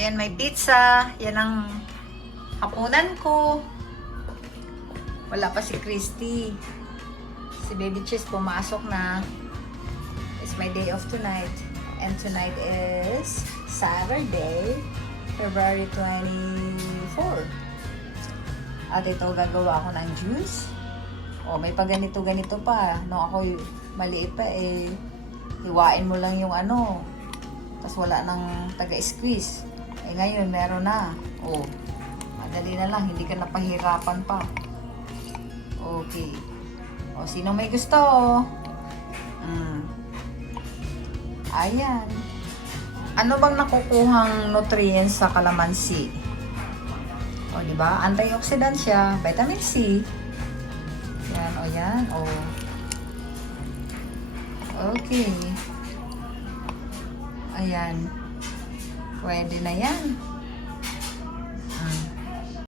Ayan, may pizza. Yan ang hapunan ko. Wala pa si Christy. Si Baby Cheese pumasok na. It's my day off tonight. And tonight is Saturday, February 24. At ito, gagawa ako ng juice. O, may pa ganito-ganito pa. No, ako maliit pa eh. Hiwain mo lang yung ano. Tapos wala nang taga-squeeze. Eh ngayon, meron na. O, madali na lang. Hindi ka napahirapan pa. Okay. O, sino may gusto? Ayan. Ano bang nakukuhang nutrients sa kalamansi? O, di ba? Antioxidant siya. Vitamin C. Yan, o yan. O. Okay. Ayan. Pwede na yan.